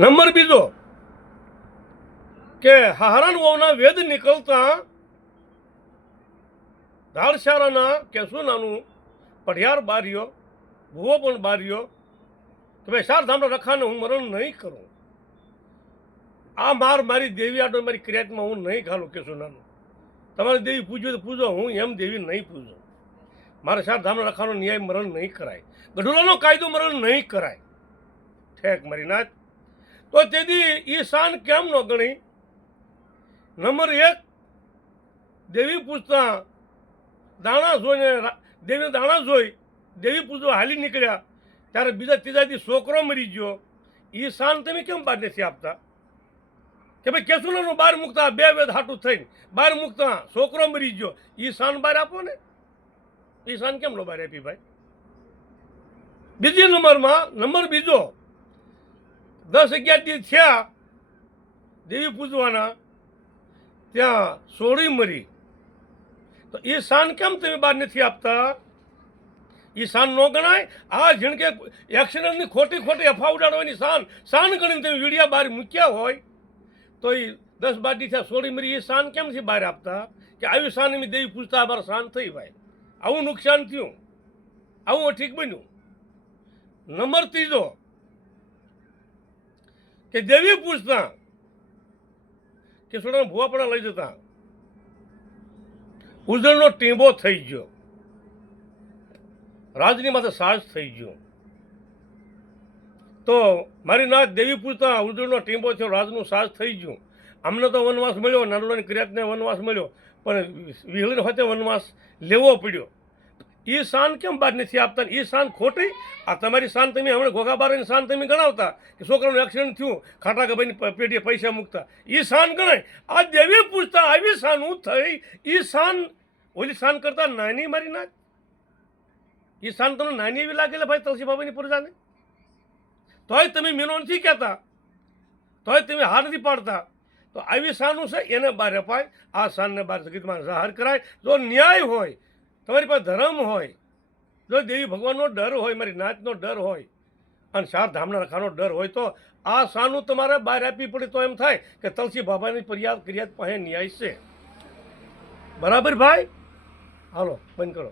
Number બીજો કે હાહરાન વહુના વેદ નીકળતા ધાડશાળાના કેસુનાનું પઢિયાર બાર્યો ભૂવો પણ બાર્યો કે ભાઈ ચાર ધામના રખાને હું મરણ નહીં કરું, આ મારી દેવી આડો મારી ક્રિયાતમાં હું નહીં ઘાલું કેસુનાનું. તમારી દેવી પૂજો તો પૂજો, હું એમ દેવી નહીં પૂજો. મારે ચાર ધામના રખાનો ન્યાય મરણ નહીં કરાય, ગઢોલાનો કાયદો મરણ નહીં કરાય. ઠેક મારી નાથ. તો તેથી એ શાન કેમ ન ગણી? નંબર એક, દેવી પૂજતા દાણા જોઈને દેવીને દાણા જોઈ દેવી પૂજો હાલી નીકળ્યા ત્યારે બીજા ત્રીજા દી છોકરો મરી ગયો. એ શાન તમે કેમ બહાર નથી આપતા? કે ભાઈ કેસુલાનું બહાર મૂકતા બે વેદ હાટું થઈને બહાર મૂકતા છોકરો મરી ગયો, એ શાન બહાર આપો ને. એ શાન કેમ નો બહાર આપી ભાઈ? બીજી નંબરમાં નંબર બીજો, 10-11 દી થયા દેવી પૂજવાના, ત્યાં સોળી મરી, તો એ શાન કેમ તમે બહાર નથી આપતા? એ શાન ન ગણાય? આ જેણકે એક્સિડન્ટની ખોટી અફવા ઉડાડવાની શાન ગણીને તમે વીડિયા બહાર મૂક્યા હોય તો એ 10-12 દી થયા સોળી મરી, એ શાન કેમ છે બહાર આપતા? કે આવી શાન એમ દેવી પૂજતા અમારા શાન થઈ ભાઈ, આવું નુકસાન થયું, આવું ઠીક બન્યું. નંબર ત્રીજો કે દેવી પૂજતા કે સોડાના ભુવાપણા લઈ જતા ઉજળનો ટીંબો થઈ ગયો, રાજની માથે સાજ થઈ ગયો. તો મારી નાથ દેવી પૂજતા ઉજળનો ટીંબો થયો, રાજનું સાજ થઈ ગયું. અમને તો વનવાસ મળ્યો, નાનલોની ક્રિયાતને વનવાસ મળ્યો, પણ વિહળીને હોતે વનવાસ લેવો પડ્યો. એ શાન કેમ બહાર નથી આપતા? એ શાન ખોટી. આ તમારી શાન તમે હમણાં ઘોઘાબારાની શાન તમે ગણાવતા કે છોકરાનું એક્સિડન્ટ થયું, ખાટા ગભાઈની પેઢીએ પૈસા મૂકતા, એ શાન ગણાય? આ દેવી પૂજતા આવી શાનું થઈ? એ શાન ઓલી શાન કરતા નાની મારી નાખ. એ શાન તમને નાની એવી લાગેલા ભાઈ તુલસી બાબાની પ્રજાને? તોય તમે મીનો નથી કહેતા, તોય તમે હાર નથી પાડતા. તો આવી શાનું છે એને બહાર અપાય, આ શાનને બહાર સંગીતમાં જાહેર કરાય. જો ન્યાય હોય, તમારી પાસે ધર્મ હોય, જો દેવી ભગવાનનો ડર હોય, મારી નાચનો ડર હોય અને ચાર ધામના રખાનો ડર હોય, તો આ શાનું તમારે બહાર આપવી પડે. તો એમ થાય કે તુલસી બાબાની ફરિયાદ પાસે ન્યાય છે. બરાબર ભાઈ? હાલો બંધ કરો.